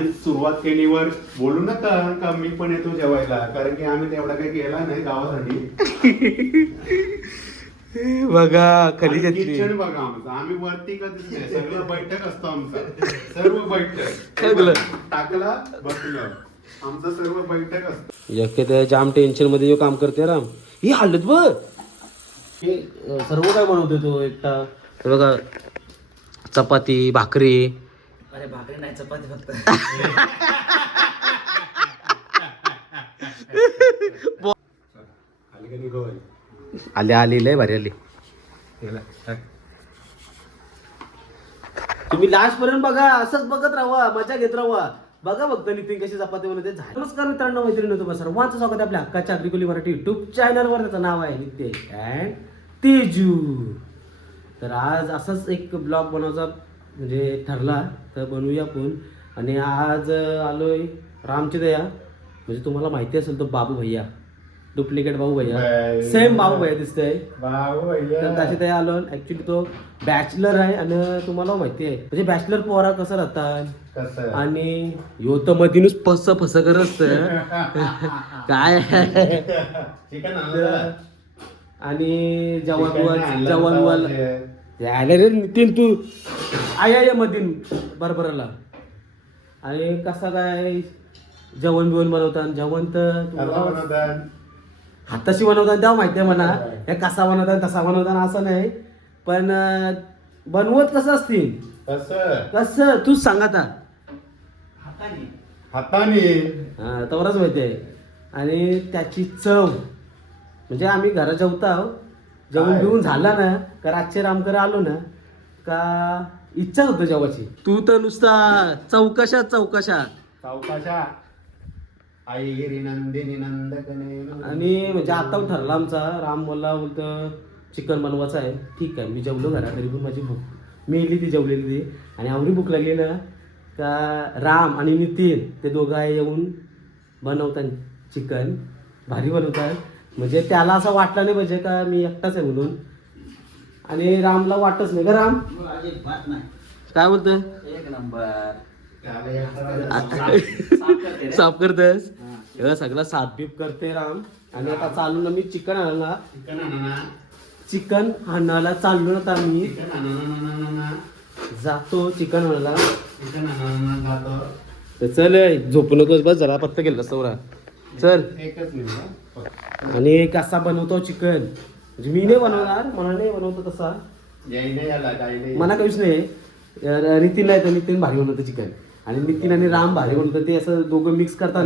आणि सुरुवात केली वर बोलू नका का मी पण येतो जेवायला. कारण की आम्ही तेवढा काही केला नाही गावासाठी. बघा खाली किचन बघा आमचं. आम्ही वरती कधीच नाही. सगळं बैठक असतो आमचा. सर्व बैठक. सगळं. टाकला बसलं. आमचं सर्व बैठक असतं. त्या जाम टेन्शनमध्ये जो काम करते राम. ही हालत बघ. हे सर्व काय बनवतोय तो एकटा? बघा चपाती भाकरी. अरे भाकरी नाही चपाती फक्त आली? आले लय भारी आली. तुम्ही लास्ट पर्यंत बघा असंच बघत राहा मजा घेत राहा बघा फक्त नितीन कशी चपाती बनवते झालं. नमस्कार मित्रांनो मैत्रिणी तुम्हाला सर्वांचं स्वागत आहे आपल्या हक्काच्या अग्रिकोली मराठी युट्यूब चॅनलवर त्याचं नाव आहे नित्य अँड तेजू तर आज असंच एक ब्लॉग बनवायचा म्हणजे ठरला तर बनवूया आपण आणि आज अं, आलोय रामची दया म्हणजे तुम्हाला माहिती असेल तो बाबू भैया डुप्लिकेट बाबू भैया. सेम बाबू भैया दिसतंय बाबू भैया. तर त्याची ते आलो ऍक्च्युली तो बॅचलर आहे आणि तुम्हाला माहिती आहे म्हणजे बॅचलर पोरा कसं राहतात? आणि ह्यो तर मधीनच फस फस करत असतं काय? आणि जवान जवान. आले रे नितीन तू. आय आय मधीन. बरोबरला. आणि कसा काय? जेवण बिवण बनवतात जेवण तर? हाताशी बनवतात तेव्हा माहिती आहे म्हणा हे कसा बनवतात तसा बनवतात असं नाही. पण बनवत कसं असतील? कसं? कसं? तूच सांग आता. हाताने. हा, तवरच माहिती आहे. आणि त्याची चव. म्हणजे आम्ही घरात जेवता जेवण? बिवून झाला ना का रातचे रामकडे आलो ना का इच्छा होतं जेवायची. तू तर नुसता चौकशा चौकशा. सावकाशा आई गिरी नंदिनी नंदकने आणि म्हणजे आता ठरला आमचा राम बोलला बोलतं चिकन बनवायचं आहे. ठीक आहे मी जेवलो घरात तरी पण माझी भूक मी इली ती जेवलेली ती. आणि आवडी भूक लागली ना का राम आणि नितीन ते दोघं आहे येऊन बनवतात चिकन भारी बनवतात. म्हणजे त्याला असं वाटलं नाही पाहिजे का मी एकटाच आहे म्हणून आणि रामला वाटच नाही का राम? अजिबात नाही काय बोलतोय? एक नंबर. साफ करतेस? हे सगळं साफ बीप करते राम. आणि आता चालू ना मी चिकन आणला चिकन आणा चिकन आणायला चाललो ना आता मी. जातो चिकन आणायला. तर चल ए, झोपू नकोस बस जरा पत्ता केला सौरा चल. एकच मिनिट आणि कसा बनवतो चिकन. म्हणजे मी नाही बनवणार मला नाही बनवतो तसा. मला काहीच नाही. नितीन नाही तर नितीन भारी बनवतो चिकन. आणि नितीन आणि राम भारी बनवतो. ते असं दोघं मिक्स करतात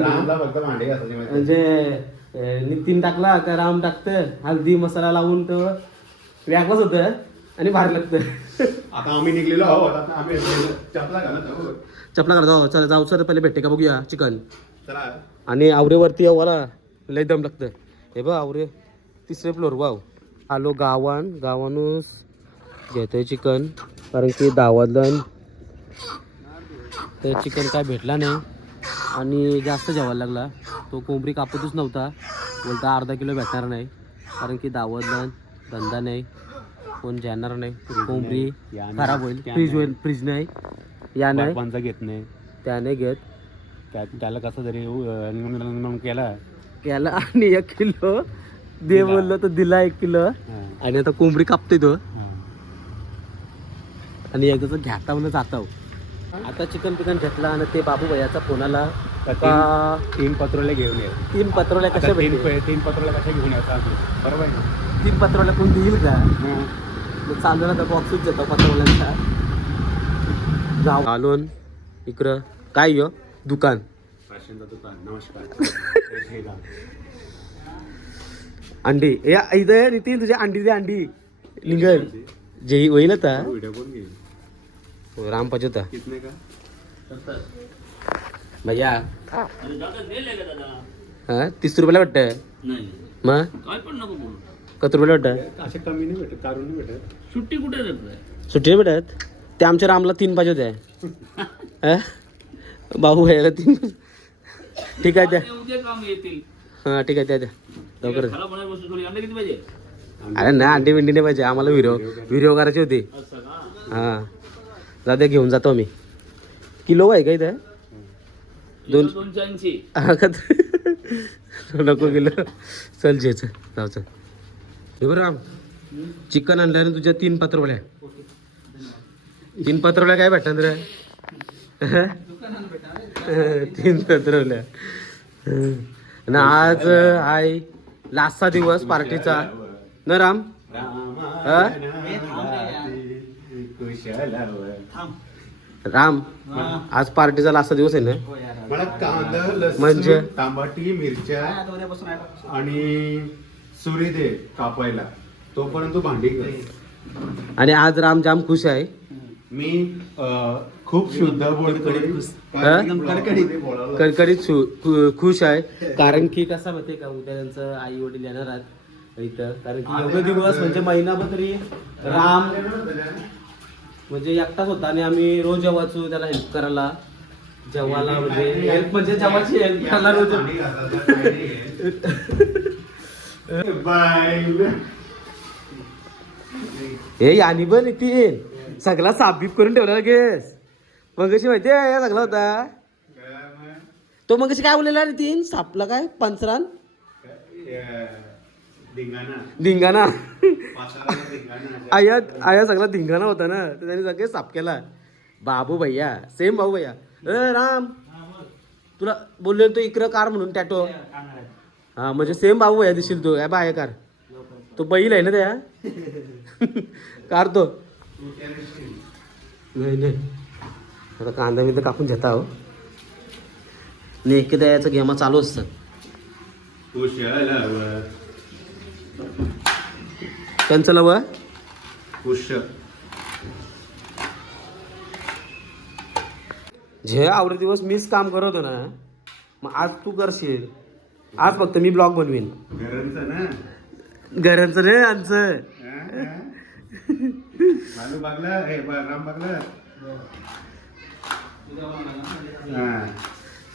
म्हणजे नितीन टाकला का राम टाकतं हळदी मसाला लावून तर वेगळंच होतं आणि भारी लागतं. आता आम्ही निघलेलो आहोत. चपला घालत आहोत. चपला करतो चल जाऊ सर पहिले भेटते का बघूया चिकन. आणि आवरेवरती वाला लय दम लागतं हे बघ आवरे तिसरे फ्लोर वाव आलो गावान गावानूच घेतोय चिकन कारण की दावातलं तर चिकन काय भेटला नाही. आणि जास्त जेवायला लागला. तो कोंबडी कापतच नव्हता. बोलता अर्धा किलो भेटणार नाही. कारण की दावतलं धंदा नाही. कोण जाणार नाही. कोंबडी खराब होईल. फ्रीज. होईल. फ्रीज नाही. या नाही. घेत नाही. त्याने घेत. त्या- त्याला कसं तरी अं, केला. केला आणि एक किलो. दे बोललो तर दिला एक किलो. हा, आणि आता कोंबडी कापतोय तो. हा. आणि एकदा घ्याता म्हणून जाता आता चिकन पिकन घेतला आणि ते बाबू भैयाचा फोन आला. तर का? तीन- तीन पत्रोले घेऊन ये तीन पत्रोल्या आता कशा तीन भेटतील प- तीन पत्रोले कशा घेऊन यायचं बरोबर आहे ना? तीन पत्रोल्या कोण देईल का? हा. मग ना बॉक्सच देतो पत्रोल्यांचा. जाऊ. आलोन इकडं. काय यो? दुकान. राशनचं दुकान. नमस्कार. अंडी. या इथं नितीन तुझ्या अंडी. दे अंडी. निघल जे होईल आता. व्हिडिओ कोण घेईल हो, राम पाहिजे कितने का? भैया. हा. तीस रुपयाला वाटतं नाही. मग? काय पण नको बोलू. किती रुपयाला वाटतं असे कमी नाही भेटत नाही भेटत. सुट्टी कुठे सुट्टी नाही भेटत? ते आमच्या रामला तीन पाहिजे होते. हा? बाबू भैयाला तीन? ठीक आहे द्या. उद्या काम येतील. हा ठीक आहे द्या द्या. लवकर किती पाहिजे? अरे ना अंडी बिंडी नाही पाहिजे. आम्हाला व्हिडिओ व्हिडिओ करायची होती हां. जाऊ घेऊन जातो आम्ही. किलो आहे का इथं? दोन दोनशे ऐंशी. हा का? नको गेलं चल जे चल. जाऊ चल. हे बरं राम. चिकन आणलं तुझ्या तीन पत्रवल्या तीन पत्रवल्या काय भेटणार रे तीन पत्रवल्या आणि आज आहे लास्टचा दिवस पार्टीचा. न राम? हा? राम आज पार्टीचा लास्टचा दिवस आहे ना? मला कांदा लसूण म्हणजे? टमाटी मिरच्या आणि सुरी दे कापायला. तोपर्यंत तू भांडी आणि आज राम जाम खुश आहे. मी अं, खूप शुद्ध हा? कडकडीत. खुश आहे. कारण की कसं माहितीये का उद्या त्यांचं आई वडील येणार आहेत इथं. कारण की एवढे दिवस म्हणजे महिनाभर तरी राम म्हणजे एकटाच होता आणि आम्ही रोज जेवायचो त्याला हेल्प करायला. जेवायला म्हणजे हेल्प म्हणजे जेवायची हेल्प करायला रोज. काही नाही. बाय हे यानी पण येतील सगळा साफबीप करून ठेवला लगेच. मग कशी माहितीये सगळा होता. तो मग कशी काय बोललेला नितीन सापला काय? पंचरान? धिंगाणा. आया आया सगळा धिंगाणा होता ना. तर त्याने सगळे साफ केला. बाबू भैया. सेम भाऊ भैया. ए राम. तुला बोलले तो इकडं कार म्हणून टॅटो हा म्हणजे सेम भाऊ भैया दिसशील तू. या बाय कार. तो बैल आहे ना त्या? कार तो. नाही नाही. आता कांदा बिंदा कापून घेता हो. आणि एके याचं गेमा चालू असतं. त्यांचं लव जे आवडे दिवस मीच काम करत होतो ना मग आज तू करशील. आज फक्त मी ब्लॉग बनवीन. घरांचं ना? घरांचं रे आमचं. बालू बागला हे बा- राम बागला.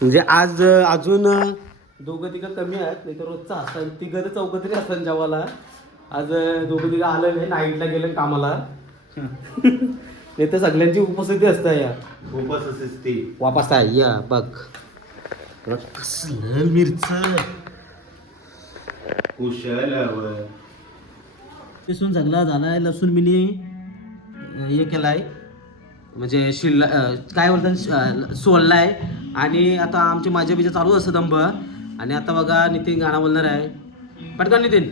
म्हणजे आज अजून दोघं तिघं कमी आहेत नाही तर रोजचा असतात. तिघं तर चौघं तरी असतात जेवायला. आज दोघं तिघं आलं नाही नाईटला गेलं कामाला. नाही तर सगळ्यांची उपस्थिती असते या. खूपच असेच ती वापस आहे या बघ. बघ कसलं मिरच. कुशल लसूण सगळा झालाय लसूण मिनी. हे केलाय. म्हणजे शिल्ला काय बोलतात सोडला आहे आणि आता आमची माझ्या बिजा चालू असतं दंब आणि आता बघा नितीन गाणं बोलणार आहे. पटकन नितीन.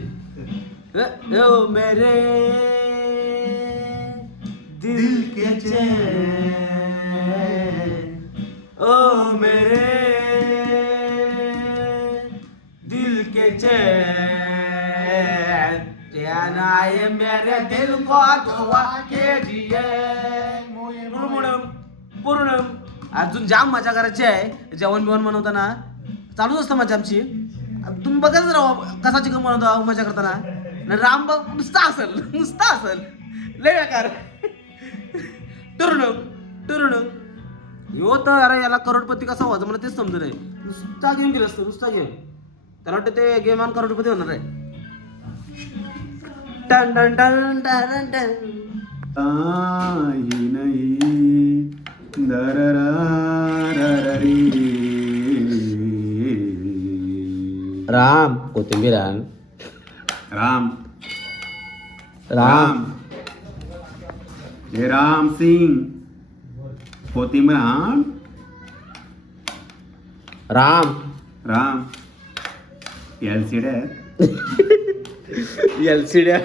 ओ मेरे दिल के चैन ओ मेरे दिल के चैन आए मेरे दिल को धोवा के दिए पूर्णम पूर्णम. अजून जाम मजा करायची आहे. जेवण बिवण बनवताना. चालूच असतं मजा आमची. तुम्ही बघत राहा कसा चिकन बनवता मजा करताना. न राम बघ नुसता असेल नुसता असेल लय बेकार. टुरुणम टुरुणम हो तर अरे याला करोडपती कसा व्हायचा मला तेच समजत नुसता गेम केलं असतं नुसता गेम त्याला वाटतं ते गेम आणि करोडपती होणार आहे. टन टन टन टन टन काही नाही दरराररी. राम कोथिंबीर आण राम राम हे राम सिंग कोथिंबीर राम राम एलसीडी एलसीड्या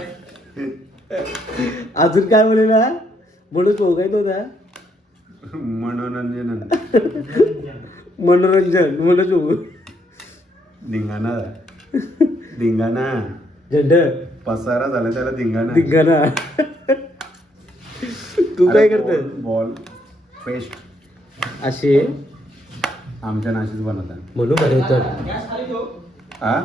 अजून काय बोलेला म्हणून पोगायत होता मनोरंजन. मनोरंजन म्हणून बघू धिंगाणा. धिंगाणा. झंड. पसारा झाला त्याला धिंगाणा. दिग्गाना तू काय करतोय? बॉल पेस्ट असे. आमच्या नाशीच बनवतात. म्हणून बनवतात हा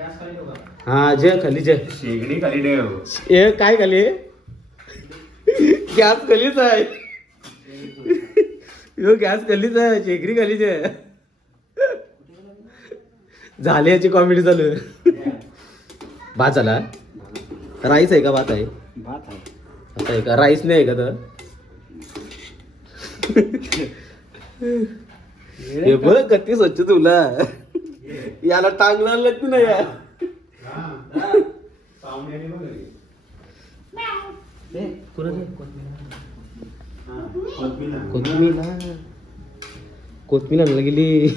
हा जय खाली जय. शेगडी खाली ठेव. ए काय खाली? गॅस खालीच आहे. यो गॅस खालीच आहे. शेगरी खालीच आहे. झाली याची कॉमेडी चालू. भात झाला? राईस आहे का भात आहे? भात आहे. असं आहे का राईस नाही आहे का तर? हे बघ कधी स्वच्छ तुला. याला टांग लागलं की नाही यार हा. हा, कोथमीर आण. कोथमीर कोथमीर आणला गेली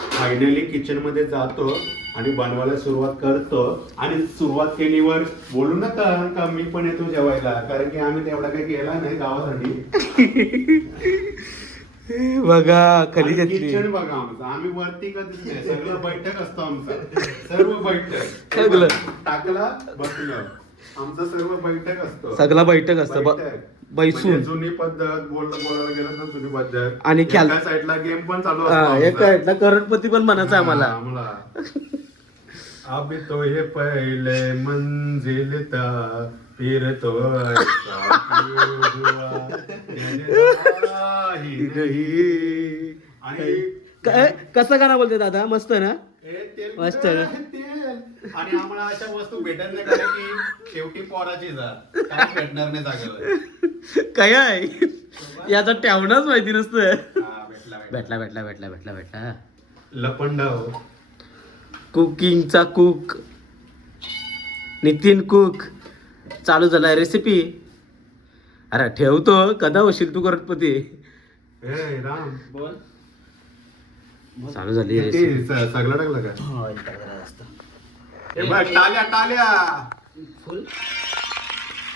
फायनली किचनमध्ये जातो आणि बनवायला सुरुवात करतो. आणि सुरुवात केलीवर बोलू नका का मी पण येतो जेवायला? कारण की आम्ही तेवढा काही गेला नाही गावासाठी. बघा कधी घेतली? किचन बघा आमचं. आम्ही वरती कधीच नाही. सगळं बैठक असतो आमचा. सर्व बैठक. सगळं. टाकला बसलं. आमचं सर्व बैठक असतो. सगळा बैठक असतं. ब- बैठक. बैसून. म्हणजे जुनी पद्धत बोलणं बोलायला गेलं तर जुनी पद्धत. आणि खेळ- एका साईडला गेम पण चालू हा, असतो एक आमचा. आहे करोडपती पण म्हणायचं आम्हाला हाँ, आम्हाला. अब तो ये पहले मंजिल था फिर तो ऐसा क्यों हुआ? नजर ही नहीं. आणि कसं गाणं बोलते दादा? मस्त ना? हे मस्त ना? आणि आम्हाला अशा वस्तू भेटत नाही कारण की शेवटी पोराची जा. काय भेटणार नाही जागेवर. काय आहे याचा ठेवणंच माहिती नसतं हा, भेटला भेटला. भेटला भेटला भेटला भेटला भेटला. लपंडाव कुकिंगचा कुक नितीन कुक चालू झालाय रेसिपी अरे ठेवतो कदा होशील तू करोडपती ए राम. बोल. चालू झाली रेसिपी सगळं टाकलं का? हो बघ, टाल्या टाल्या. फुल?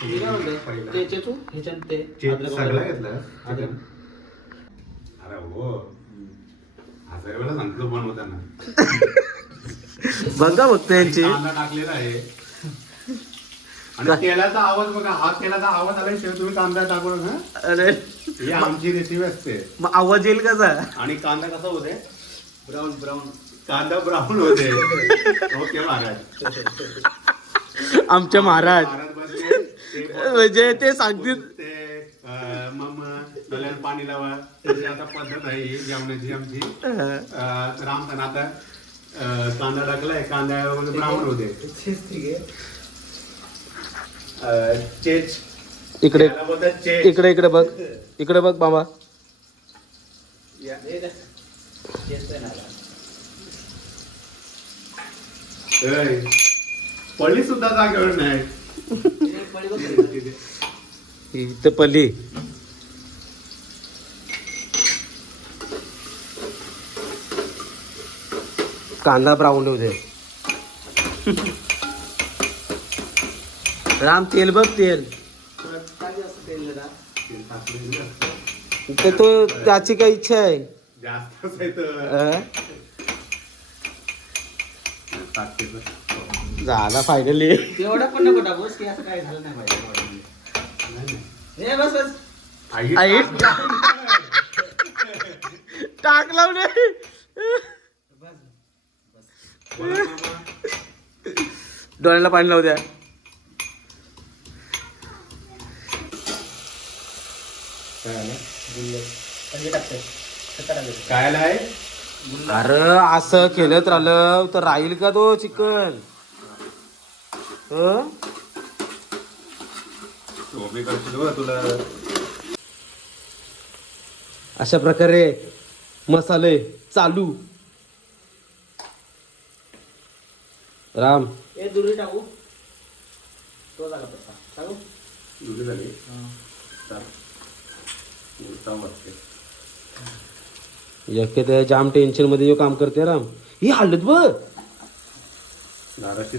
ते ह्याच्यात ते. सगळं. घेतलं. अरे हो. असं वेळेला सांगतो बनवताना बघा फक्त यांची. टाकलेला आहे. आणि तेलाचा आवाज बघा हा तेलाचा आवाज आला शिवाय तुम्ही कांदा टाकू नका अरे ही आमची रेसिपी असते मग आवाज येईल कसा आणि कांदा कसा होते ब्राऊन ब्राऊन कांदा ब्राऊन होते ओके महाराज आमच्या महाराज म्हणजे ते सांगतील मग पाणी लावा त्याची आता पद्धत आहे ही जेवणाची आमची अं, रामधन आता कांदा टाकलाय कांदा ब्राऊन होते चेच. इकडे त्याला बोलतात चेच. इकडे इकडे बघ. इकडे बघ बाबा या. ऐ, पळी सुद्धा जागेवर नाही. इथं पली कांदा ब्राऊन होऊ दे. राम तेल बघ तेल काय असतं. ते तो त्याची काही इच्छा आहे अं? झाला फायनली तेवढं पण नको टाकूस की असं काय झालं नाही पाहिजे हे बस बस आई. टाकलं. बस. डोळ्याला पाणी लावू द्या काय आलं? पण टाकतोय. सत्तर आले. काय आलं आहे? अरे असं खेळत राहिलं तर राहील का तो चिकन? हं? तुला. अशा प्रकारे मसाले चालू. राम. हे दुरी टाकू. तो झाला पत्ता. टाकू? दुधी झाली. यके त्या जाम टेन्शनमध्ये यो काम करते राम. ही हालत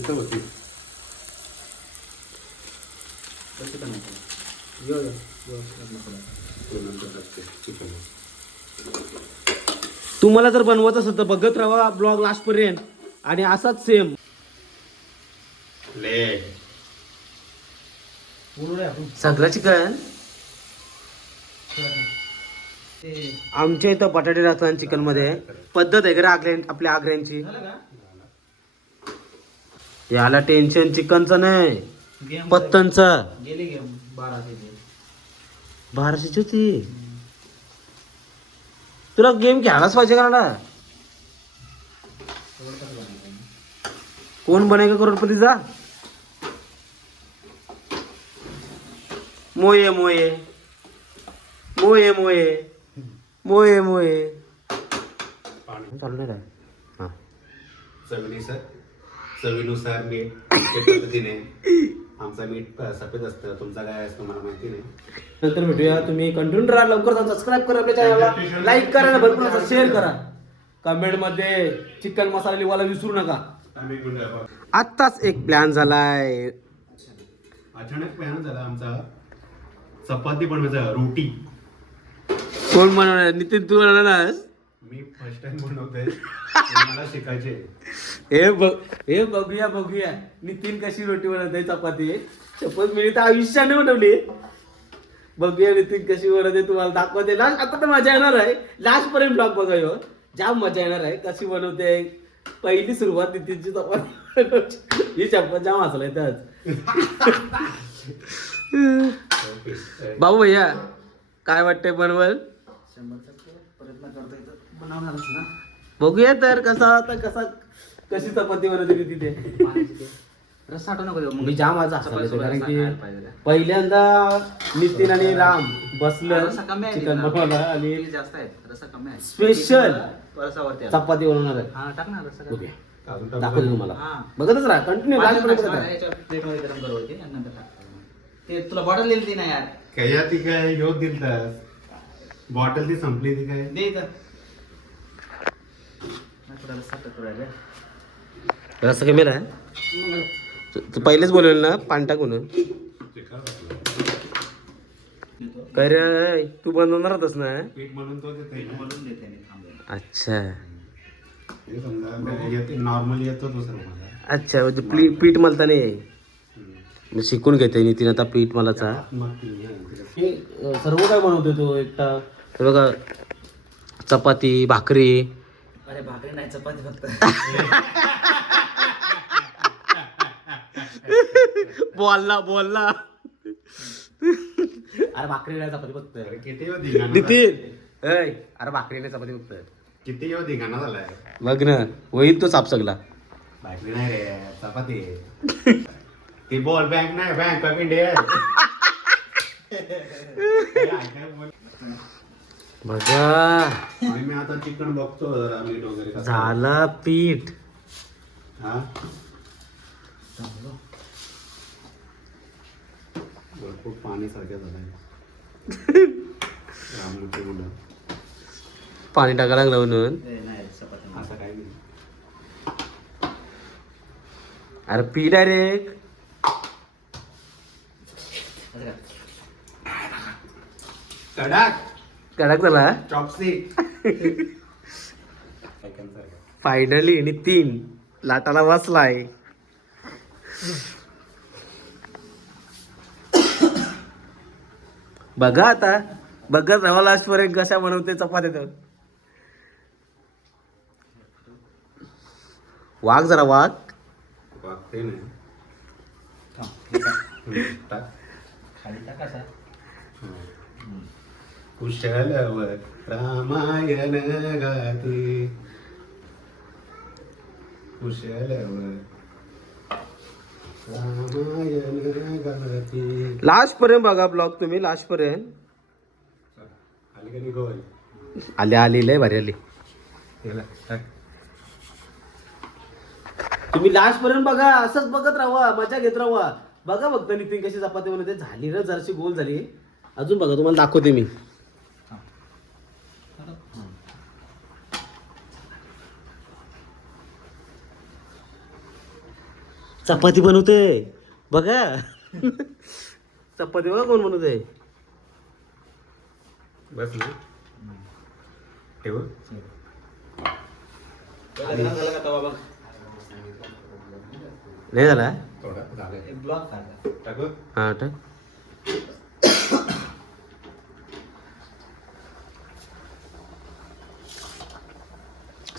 तर होती. तुम्हाला जर बनवत असेल तर बघत राहा ब्लॉग लास्ट पर्यंत. आणि असाच सेम सगळं चिकन आमच्या इथं बटाटे टाकतात चिकनमध्ये पद्धत आहे का आग्र्या आपल्या आग्र्यांची? याला टेन्शन चिकनचं नाही पत्तनचं. गेले गेम बारा ते बाराशेची होती. तुला गेम खेळायलाच पाहिजे का ना कोण बने का करोडपती जा मोये मोये. मोये मोये. मोये मोये. पाणी चालू नाही काय? हा. चवीनुसार चवीनुसार मीठ पद्धतीने. आमचा मीठ सफेद असतं. तुमचा काय असतं मला माहिती नाही. नंतर भेटूया. तुम्ही कंटिन्यू राहा. लवकर सबस्क्राईब करा आपल्या चॅनलला लाईक करा आणि भरपूर असं शेअर करा. कमेंटमध्ये चिकन मसाला लिवायला विसरू नका. आत्ताच एक प्लॅन झालाय. अचानक प्लॅन झाला आमचा. चपाती बनवायचा रोटी. कोण बनवणार? नितीन तू बनवणारस मी फर्स्ट टाइम बनवतोय. मला शिकायचे हे बघ हे बघूया बघूया. नितीन कशी रोटी बनवते चपाती? शपथ मी तर आयुष्याने बनवली. बघूया नितीन कशी बनवते तुम्हाला दाखवते. लास्ट आता तर मजा येणार आहे. लास्ट पर्यंत ब्लॉग बघा ह्यो. जाम मजा येणार आहे कशी बनवते. पहिली सुरुवात नितीनची चपाती. ही चपात जाम हसलाय त्याच भाऊ भैया काय वाटतंय बनवल शंभर टक्के प्रयत्न करतोय तर बनवणारच ना बघूया तर कसा आता कसा कशी चपाती बनवते ती तिथे. रस्सा आठवू नको देऊ मग. मी जाम आज हसायला चपाती येतो, कारण की खायला पाहिजे. पहिल्यांदा नितीन आणि राम बसलं रस्सा कमी आहे चिकन तिथं. बनवायला आणि पीस जास्त आहेत रस्सा कमी आहे Special. रसावरती चपाती बनवणार आहे हा टाक ना रस्सा टाक. बघूया अजून दाखवतो तुम्हाला हा. बघतच राहा कंटिन्यू पाणी लास्ट टाक, बघत राहा याच्यावर प्लेटमध्ये गरम करू वरती आणि नंतर टाक. ते तुला बॉटल दिली ती ना यार कया ती काय योग दिलतास बॉटल ती संपली ती काय? दे इथं. राहिले. रस्ता कमी आहे तू- तू पहिलेच बोलवेल ना पाणी टाकून. काय रे तू बनवणार होतास ना पीठ म्हणून तो देते बोलून देते मी थांबून. अच्छा. नॉर्मली येतो तो सर मला अच्छा म्हणजे प्ली पीठ मलता नाही. मी शिकून घेते नितीन आता पीठ मलाचा. तिला- हे सर्व काय बनवतो तो एकटा? बघा चपाती भाकरी. अरे भाकरी नाही चपाती फक्त. बोलला बोलला. अरे भाकरी नाही चपाती फक्त. किती नितीन. ऐ अरे भाकरी नाही चपाती फक्त. किती वेळ धिंगाणा झालाय? बघ ना होईल तो साप सगला भाकरी नाही रे चपाती. ती बॉल बँक नाही बँक ऑफ इंडिया बघा. मी आता चिकन बघतो जरा मीठ वगैरे कसं. झाला पीठ. हा? भरपूर पाणी सारख्या झालंय. मुलं. पाणी टाकायला लागलं म्हणून. असं काही नाही. अरे पीठ डायरेक्ट असं का? कडक कडक झाला चॉपस्टिक फायनली नितीन लाटाला बसलाय बघा आता. बघत राहा लास्ट पर्यंत कशा बनवते चपात्या तर वाघ जरा वाघ. वागते नाही. टाक. खाली टाक असा. कुशलवर रामायण गाते. रामायण गाते. लास्ट पर्यंत बघा ब्लॉग तुम्ही लास्ट पर्यंत आली का नाही गोल आले आली लय भारी आली. टाक. तुम्ही लास्ट पर्यंत बघा असंच बघत राहा मजा घेत राहा. बघा फक्त नितीन कशी चपाती बनवते झाली र जराशी गोल झाली अजून बघा तुम्हाला दाखवते मी चपाती बनवते बघा चपाती बघा कोण बनवते बस ठेवू. नाही झाला थोडा झालं एक ब्लॉक काढला. टाकू? हा टाक.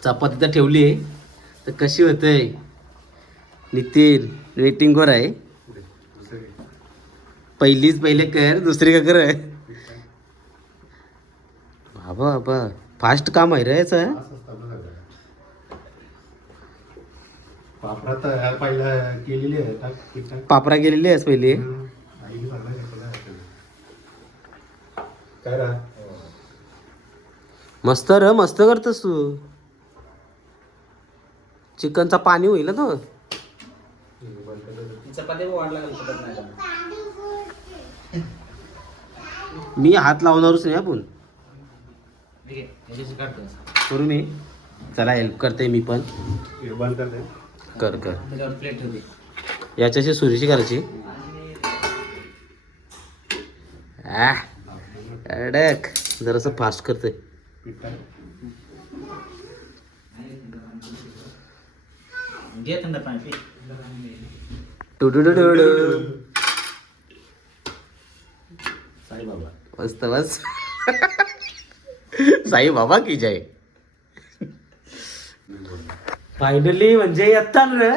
चपाती तर ठेवली आहे. तर कशी होते नितीन वेटिंगवर आहे. पहिलीच पहिले कर दुसरी का कर? बाबा बाबा. फास्ट काम आहे रे याचं. पापडा तर पहिला केलेली आहे टाक पीठ टाक. पापरा गेलेली आहेस पहिली. काय रा मस्त र मस्त करतोस तू चिकनचा पाणी होईल ना? मी हात लावणारच नाही आपण. करू मी चला हेल्प करते मी पण बंद कर दे. कर कर. त्याच्यावर प्लेट ठेवते याच्याशी सुरीची करायची. अडक. जरासं फास्ट करते. घे थंड पाणी पी. टुडुडुडुडु. साईबाबा. मस्त बस साई बाबा की जय. फायनली म्हणजे येता रे.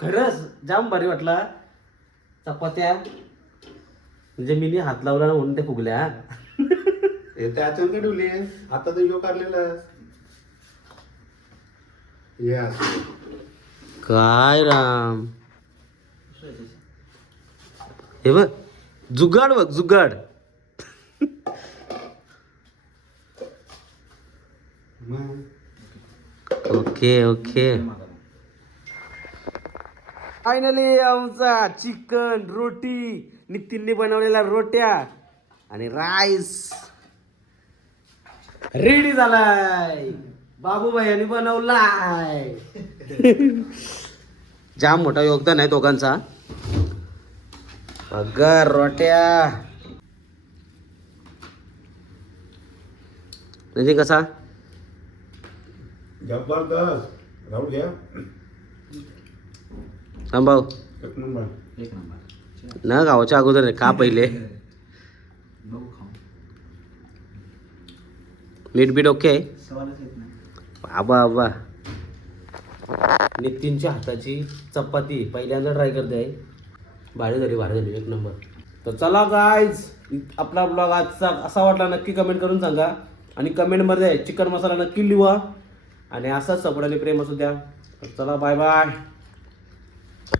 खरंच जाम भारी वाटला. चपात्या. म्हणजे मी नी हात लावला म्हणून ते फुगल्या. हे त्याच्यात का ठेवली आता तर यो काढलेला. काय राम? हे बघ जुगाड बघ जुगाड. मग? Okay okay. फायनली आमचा चिकन रोटी. नितीनने बनवलेल्या रोट्या आणि राईस रेडी झालाय. बाबूभाई यांनी बनवलाय. जाम मोठा योगदान आहे दोघांचा. अगर रोट्या. म्हणजे कसा? जबरदस्त. राहुल घ्या. थांब भाऊ एक नंबर. एक नंबर. न गावाच्या अगोदर आहे. का पहिले? बघू खाऊ. मीठ बीट ओके? आहे सवालच येत नाही. बाबा बाबा नितीनच्या हाताची चपाती. पहिल्यांदा ट्राय करते आहे भारी झाली भारी झाली. एक नंबर. तर चला गायज आपला ब्लॉग आजचा असा वाटला नक्की कमेंट करून सांगा. आणि कमेंटमध्ये चिकन मसाला नक्की लिहा आणि असाच सपोर्ट आणि प्रेम असू द्या. चला बाय बाय